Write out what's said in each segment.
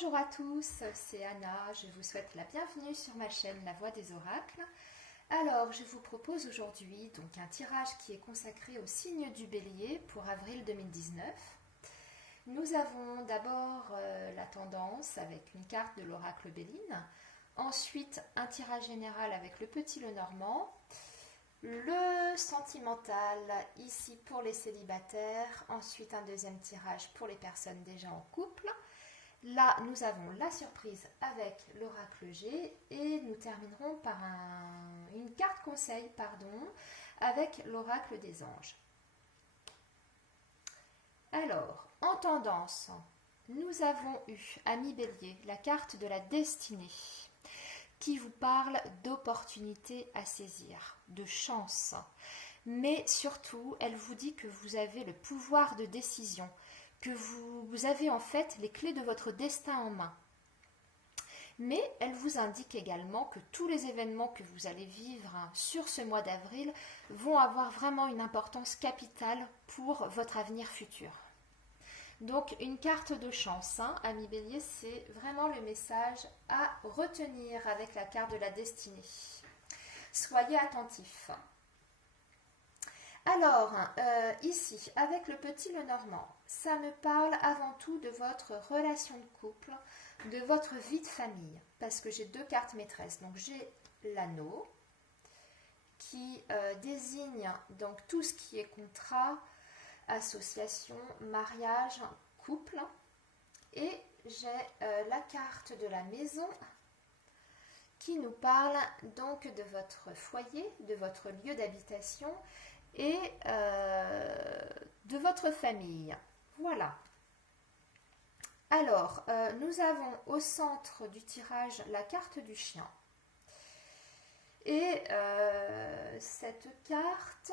Bonjour à tous, c'est Anna, je vous souhaite la bienvenue sur ma chaîne La Voix des Oracles. Alors, je vous propose aujourd'hui donc un tirage qui est consacré au signe du Bélier pour avril 2019. Nous avons d'abord la tendance avec une carte de l'oracle Béline, ensuite un tirage général avec le petit Lenormand, le sentimental ici pour les célibataires, ensuite un deuxième tirage pour les personnes déjà en couple. Là, nous avons la surprise avec l'oracle G et nous terminerons par une carte conseil avec l'oracle des anges. Alors, en tendance, nous avons eu, ami Bélier, la carte de la destinée qui vous parle d'opportunités à saisir, de chance. Mais surtout, elle vous dit que vous avez le pouvoir de décision, que vous avez en fait les clés de votre destin en main. Mais elle vous indique également que tous les événements que vous allez vivre sur ce mois d'avril vont avoir vraiment une importance capitale pour votre avenir futur. Donc une carte de chance, ami Bélier, c'est vraiment le message à retenir avec la carte de la destinée. Soyez attentifs. Alors, ici, avec le petit Lenormand, ça me parle avant tout de votre relation de couple, de votre vie de famille, parce que j'ai deux cartes maîtresses. Donc, j'ai l'anneau, qui désigne donc tout ce qui est contrat, association, mariage, couple. Et j'ai la carte de la maison, qui nous parle donc de votre foyer, de votre lieu d'habitation, et de votre famille. Voilà. Alors, nous avons au centre du tirage la carte du chien. Et cette carte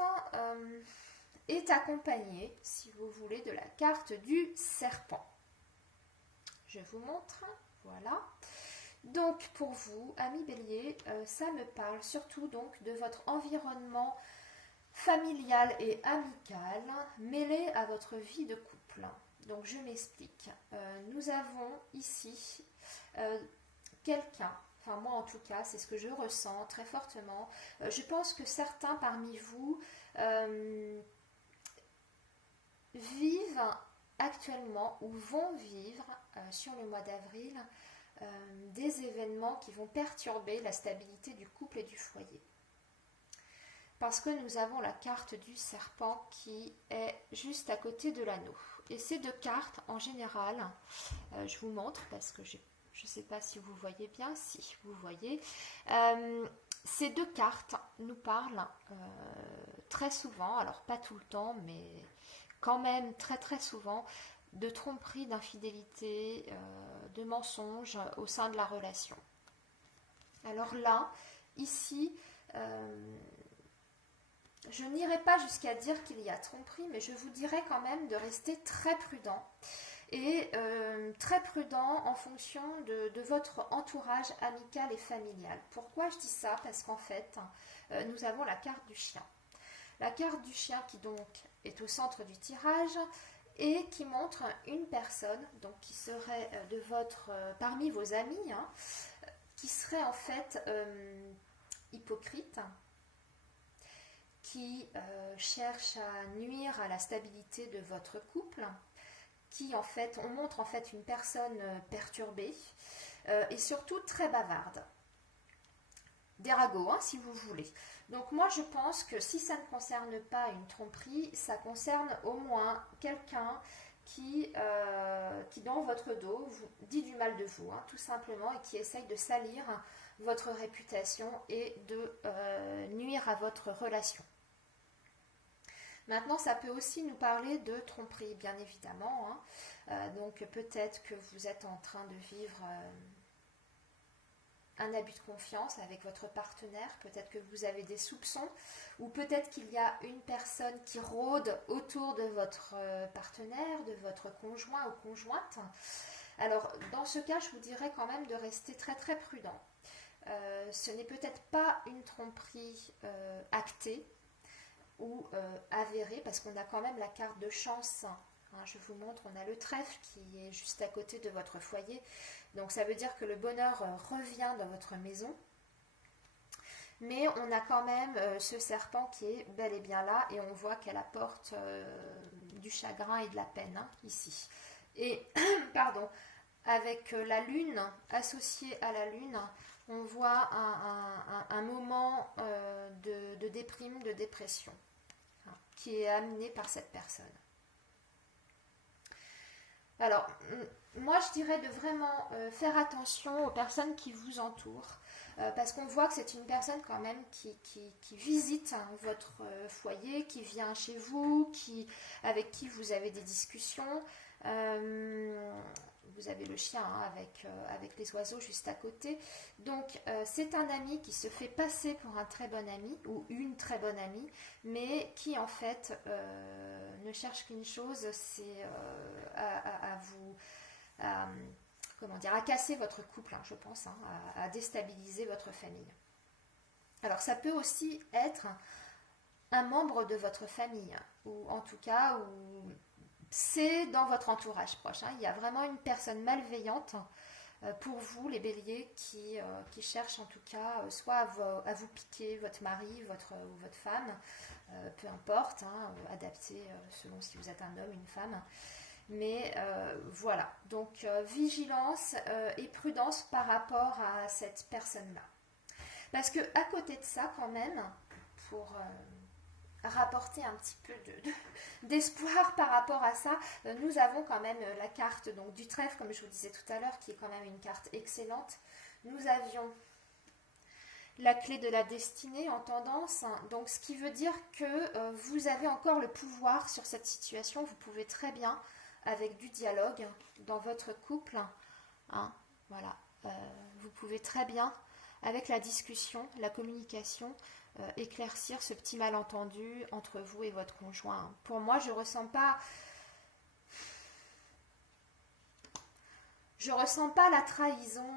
est accompagnée, si vous voulez, de la carte du serpent. Je vous montre. Voilà. Donc, pour vous, amis Bélier, ça me parle surtout donc de votre environnement familial et amical mêlé à votre vie de couple. Donc je m'explique. Nous avons ici quelqu'un, enfin moi en tout cas, c'est ce que je ressens très fortement. Je pense que certains parmi vous vivent actuellement ou vont vivre sur le mois d'avril des événements qui vont perturber la stabilité du couple et du foyer. Parce que nous avons la carte du serpent qui est juste à côté de l'anneau. Et ces deux cartes, en général, je vous montre parce que je ne sais pas si vous voyez bien, si vous voyez, ces deux cartes nous parlent très souvent, alors pas tout le temps, mais quand même très très souvent, de tromperie, d'infidélité, de mensonges au sein de la relation. Alors là, ici, je n'irai pas jusqu'à dire qu'il y a tromperie, mais je vous dirais quand même de rester très prudent. Et très prudent en fonction de votre entourage amical et familial. Pourquoi je dis ça? Parce qu'en fait, nous avons la carte du chien. La carte du chien qui donc est au centre du tirage et qui montre une personne donc qui serait parmi vos amis, qui serait en fait hypocrite, qui cherche à nuire à la stabilité de votre couple, on montre en fait une personne perturbée et surtout très bavarde. Déragot, si vous voulez. Donc moi je pense que si ça ne concerne pas une tromperie, ça concerne au moins quelqu'un qui dans votre dos vous dit du mal de vous, tout simplement, et qui essaye de salir votre réputation et de nuire à votre relation. Maintenant, ça peut aussi nous parler de tromperie, bien évidemment. Donc peut-être que vous êtes en train de vivre un abus de confiance avec votre partenaire, peut-être que vous avez des soupçons, ou peut-être qu'il y a une personne qui rôde autour de votre partenaire, de votre conjoint ou conjointe. Alors, dans ce cas, je vous dirais quand même de rester très très prudent. Ce n'est peut-être pas une tromperie actée ou avérée, parce qu'on a quand même la carte de chance Je vous montre, on a le trèfle qui est juste à côté de votre foyer. Donc ça veut dire que le bonheur revient dans votre maison. Mais on a quand même ce serpent qui est bel et bien là et on voit qu'elle apporte du chagrin et de la peine ici. Et, pardon, avec la lune, associée à la lune, on voit un moment de déprime, de dépression, qui est amené par cette personne. Alors, moi je dirais de vraiment faire attention aux personnes qui vous entourent, parce qu'on voit que c'est une personne quand même qui visite votre foyer, qui vient chez vous, avec qui vous avez des discussions. Vous avez le chien avec les oiseaux juste à côté. Donc c'est un ami qui se fait passer pour un très bon ami ou une très bonne amie, mais qui en fait ne cherche qu'une chose, c'est à vous... à casser votre couple, je pense, à déstabiliser votre famille. Alors ça peut aussi être un membre de votre famille, ou en tout cas, c'est dans votre entourage proche. Il y a vraiment une personne malveillante pour vous, les béliers, qui cherche en tout cas soit à vous piquer votre mari, ou votre femme, peu importe, adapté selon si vous êtes un homme, une femme. Mais voilà, donc vigilance et prudence par rapport à cette personne-là. Parce que à côté de ça, quand même, pour rapporter un petit peu d'espoir par rapport à ça, nous avons quand même la carte donc, du trèfle, comme je vous disais tout à l'heure, qui est quand même une carte excellente. Nous avions la clé de la destinée en tendance, donc ce qui veut dire que vous avez encore le pouvoir sur cette situation. Vous pouvez très bien, avec du dialogue dans votre couple, voilà, vous pouvez très bien, avec la discussion, la communication, éclaircir ce petit malentendu entre vous et votre conjoint. Pour moi, je ressens pas la trahison,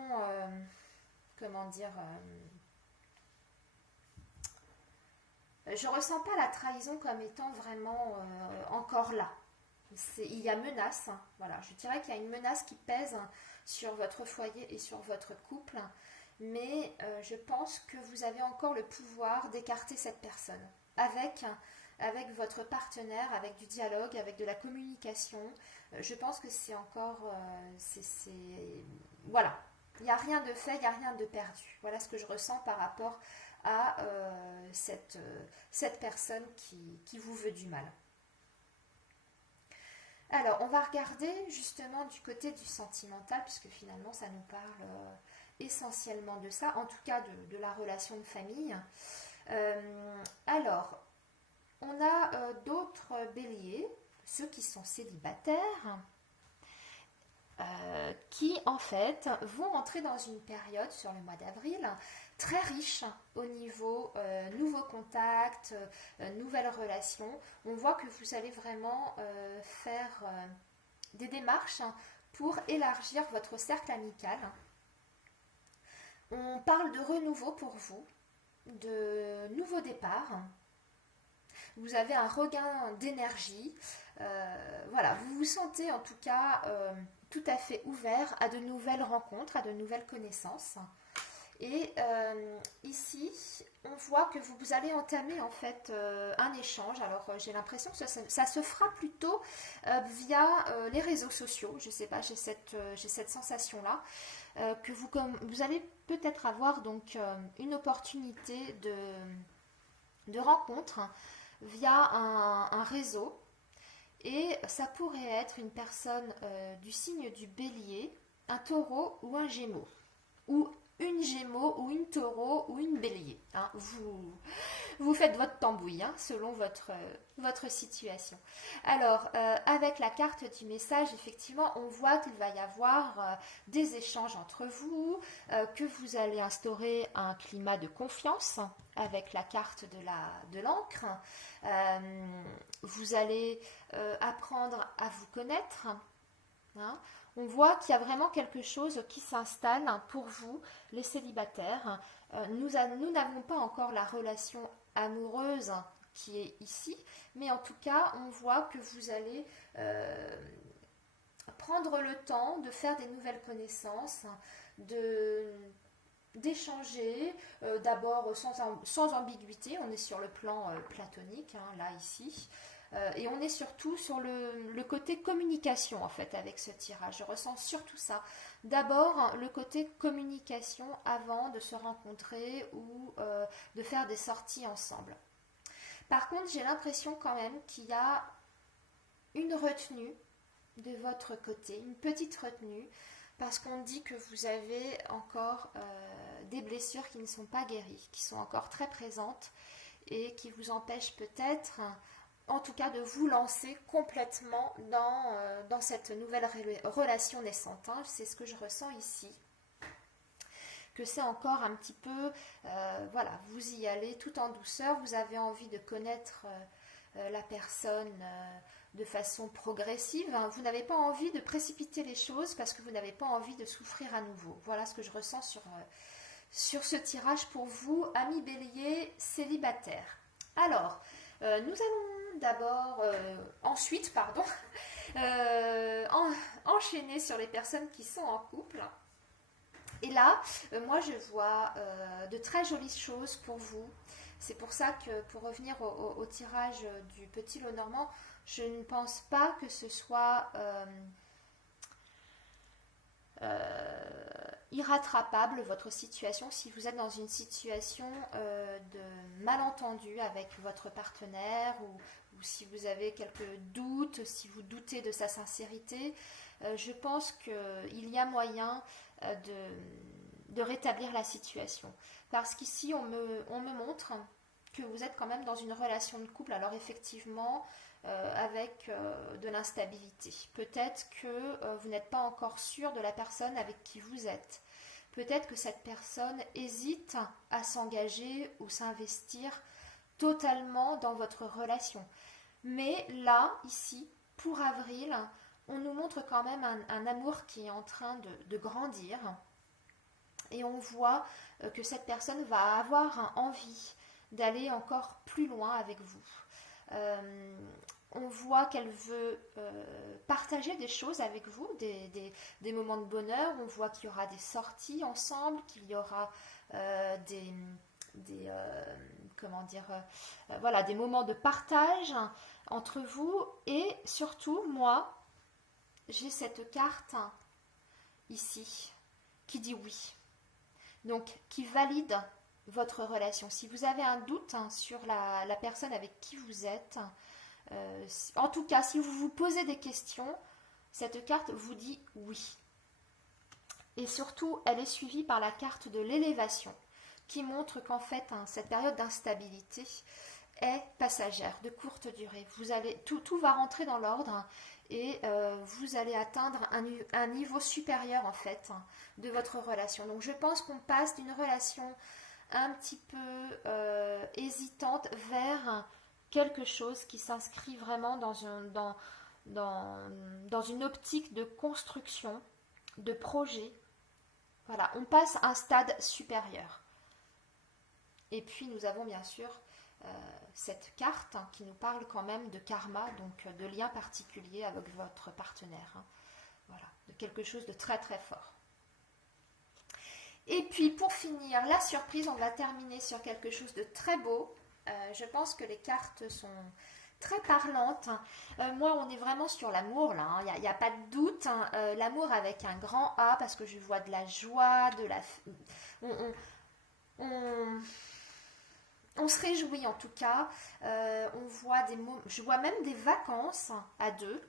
je ressens pas la trahison comme étant vraiment encore là. Il y a menace, voilà, je dirais qu'il y a une menace qui pèse sur votre foyer et sur votre couple, mais je pense que vous avez encore le pouvoir d'écarter cette personne avec votre partenaire, avec du dialogue, avec de la communication. Je pense que c'est encore... voilà, il n'y a rien de fait, il n'y a rien de perdu. Voilà ce que je ressens par rapport à cette personne qui vous veut du mal. Alors, on va regarder justement du côté du sentimental, puisque finalement ça nous parle essentiellement de ça, en tout cas de la relation de famille. Alors, on a d'autres béliers, ceux qui sont célibataires, qui en fait vont entrer dans une période sur le mois d'avril très riche au niveau nouveaux contacts, nouvelles relations. On voit que vous allez vraiment faire des démarches pour élargir votre cercle amical. On parle de renouveau pour vous, de nouveaux départs. Vous avez un regain d'énergie. Voilà, vous vous sentez en tout cas tout à fait ouvert à de nouvelles rencontres, à de nouvelles connaissances. Et ici, on voit que vous allez entamer en fait un échange. Alors j'ai l'impression que ça se fera plutôt via les réseaux sociaux. Je ne sais pas, j'ai cette sensation-là. Que vous allez peut-être avoir donc une opportunité de rencontre via un réseau. Et ça pourrait être une personne du signe du bélier, un taureau ou un gémeau. Ou une gémeaux ou une taureau ou une bélier. Vous faites votre tambouille selon votre situation. Alors, avec la carte du message, effectivement, on voit qu'il va y avoir des échanges entre vous, que vous allez instaurer un climat de confiance avec la carte de l'encre. Vous allez apprendre à vous connaître. On voit qu'il y a vraiment quelque chose qui s'installe pour vous, les célibataires. Nous n'avons pas encore la relation amoureuse qui est ici, mais en tout cas, on voit que vous allez prendre le temps de faire des nouvelles connaissances, d'échanger, d'abord sans ambiguïté, on est sur le plan platonique, hein, là, ici, et on est surtout sur le côté communication, en fait, avec ce tirage. Je ressens surtout ça. D'abord, le côté communication avant de se rencontrer ou de faire des sorties ensemble. Par contre, j'ai l'impression quand même qu'il y a une retenue de votre côté, une petite retenue, parce qu'on dit que vous avez encore des blessures qui ne sont pas guéries, qui sont encore très présentes et qui vous empêchent peut-être, en tout cas, de vous lancer complètement dans cette nouvelle relation naissante. Hein. C'est ce que je ressens ici. Que c'est encore un petit peu, voilà, vous y allez tout en douceur, vous avez envie de connaître la personne de façon progressive, hein. Vous n'avez pas envie de précipiter les choses parce que vous n'avez pas envie de souffrir à nouveau. Voilà ce que je ressens sur ce tirage pour vous, amis bélier célibataires. Alors, nous allons d'abord, ensuite, pardon, enchaîner sur les personnes qui sont en couple. Et là, moi je vois de très jolies choses pour vous. C'est pour ça que, pour revenir au tirage du petit lot normand, je ne pense pas que ce soit irrattrapable votre situation si vous êtes dans une situation de malentendu avec votre partenaire ou si vous avez quelques doutes, si vous doutez de sa sincérité. Je pense qu'il y a moyen de rétablir la situation. Parce qu'ici, on me montre que vous êtes quand même dans une relation de couple, alors effectivement, avec de l'instabilité. Peut-être que vous n'êtes pas encore sûr de la personne avec qui vous êtes. Peut-être que cette personne hésite à s'engager ou s'investir totalement dans votre relation. Mais là, ici, pour avril, on nous montre quand même un amour qui est en train de grandir. Et on voit que cette personne va avoir envie d'aller encore plus loin avec vous. On voit qu'elle veut partager des choses avec vous, des moments de bonheur. On voit qu'il y aura des sorties ensemble, qu'il y aura voilà, des moments de partage entre vous. Et surtout, moi, j'ai cette carte ici qui dit oui. Donc, qui valide votre relation. Si vous avez un doute sur la personne avec qui vous êtes, en tout cas, si vous vous posez des questions, cette carte vous dit oui. Et surtout, elle est suivie par la carte de l'élévation, qui montre qu'en fait, cette période d'instabilité est passagère, de courte durée. Tout va rentrer dans l'ordre et vous allez atteindre un niveau supérieur en fait de votre relation. Donc je pense qu'on passe d'une relation un petit peu hésitante vers quelque chose qui s'inscrit vraiment dans une optique de construction, de projet. Voilà, on passe à un stade supérieur. Et puis nous avons bien sûr cette carte qui nous parle quand même de karma, donc de lien particulier avec votre partenaire. Voilà, de quelque chose de très très fort. Et puis pour finir, la surprise, on va terminer sur quelque chose de très beau. Je pense que les cartes sont très parlantes. Moi, on est vraiment sur l'amour là, il n'y a pas de doute. L'amour avec un grand A, parce que je vois de la joie, de la... On se réjouit en tout cas. On voit je vois même des vacances à deux,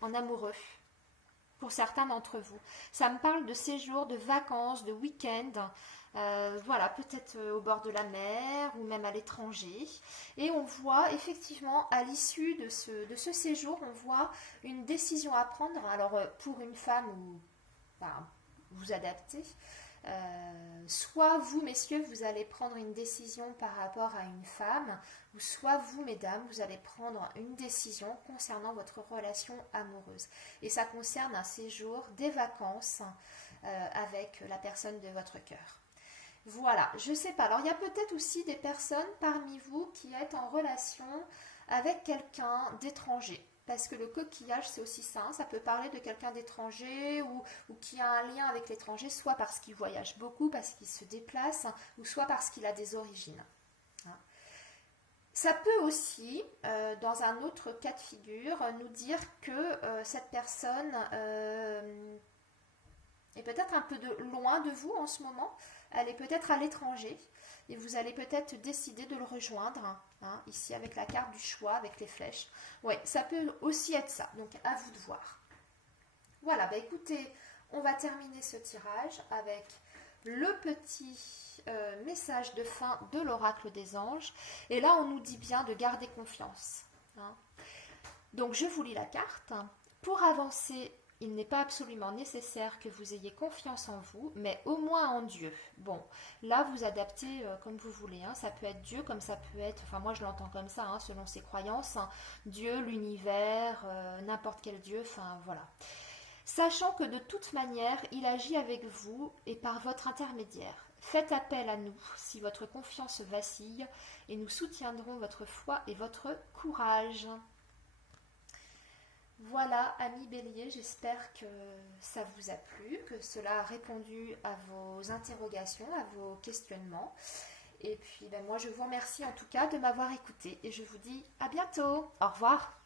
en amoureux. Pour certains d'entre vous. Ça me parle de séjours, de vacances, de week-end, voilà, peut-être au bord de la mer ou même à l'étranger. Et on voit effectivement à l'issue de ce séjour, on voit une décision à prendre. Alors pour une femme ou vous adaptez, soit vous messieurs vous allez prendre une décision par rapport à une femme, ou soit vous mesdames vous allez prendre une décision concernant votre relation amoureuse, et ça concerne un séjour, des vacances avec la personne de votre cœur. Voilà, je sais pas. Alors il y a peut-être aussi des personnes parmi vous qui êtes en relation avec quelqu'un d'étranger. Parce que le coquillage, c'est aussi ça, hein. Ça peut parler de quelqu'un d'étranger ou qui a un lien avec l'étranger, soit parce qu'il voyage beaucoup, parce qu'il se déplace, hein, ou soit parce qu'il a des origines. Hein. Ça peut aussi, dans un autre cas de figure, nous dire que cette personne est peut-être un peu loin de vous en ce moment. Elle est peut-être à l'étranger et vous allez peut-être décider de le rejoindre, hein, ici avec la carte du choix, avec les flèches. Oui, ça peut aussi être ça, donc à vous de voir. Voilà, bah écoutez, on va terminer ce tirage avec le petit message de fin de l'oracle des anges. Et là, on nous dit bien de garder confiance. Hein. Donc, je vous lis la carte. Pour avancer, il n'est pas absolument nécessaire que vous ayez confiance en vous, mais au moins en Dieu. Bon, là, vous adaptez comme vous voulez. Hein. Ça peut être Dieu, comme ça peut être, enfin moi je l'entends comme ça, hein, selon ses croyances. Hein. Dieu, l'univers, n'importe quel Dieu, enfin voilà. Sachant que de toute manière, il agit avec vous et par votre intermédiaire. Faites appel à nous si votre confiance vacille et nous soutiendrons votre foi et votre courage. Voilà, amis béliers, j'espère que ça vous a plu, que cela a répondu à vos interrogations, à vos questionnements. Et puis, moi, je vous remercie en tout cas de m'avoir écouté et je vous dis à bientôt. Au revoir.